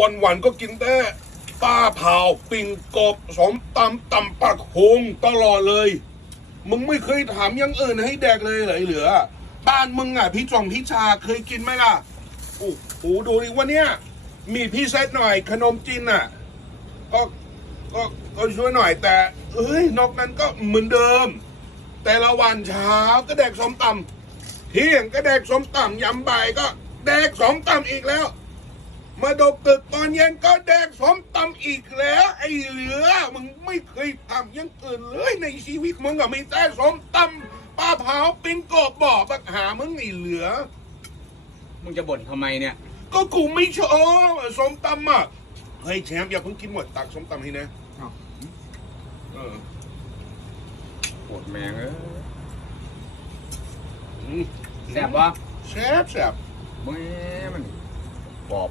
วันวันก็กินแต่ปลาเผาปิ่งกบสมตำตำปักหงตลอดเลย มึงไม่เคยถามยังอื่นให้แดกเลยเหรอเหลือ บ้านมึงอะพี่จองพี่ชาเคยกินไหมล่ะโอ้โหดูดิวันเนี้ยมีพี่เซตหน่อยขนมจีนอะ ก็ก็ก็ช่วยหน่อยแต่เอ้ยนอกนั้นก็เหมือนเดิม แต่ละวันเช้าก็แดกสมตำเที่ยงก็แดกสมตำยำบ่ายก็แดกสมตำอีกแล้ว มาดกตึกตอนเย็นก็แดกสมตำอีกแล้ว ไอ้เหลือ มึงไม่เคยทำอยังอื่นเลยในชีวิตมึงอะมีแต่สมตำปลาเผาปิ้งกบบ่อบักหามึงไอ้เหลือ มึงจะบ่นทำไมเนี่ย ก็กูไม่ชอบสมตำอะเฮ้ยแชมป์อย่าเพิ่งกินหมดตักสมตำให้นะอ้าว เออปวดแมงเอ้ยอืมแซ่บวะแซ่บแซ่บแม่มันปอบ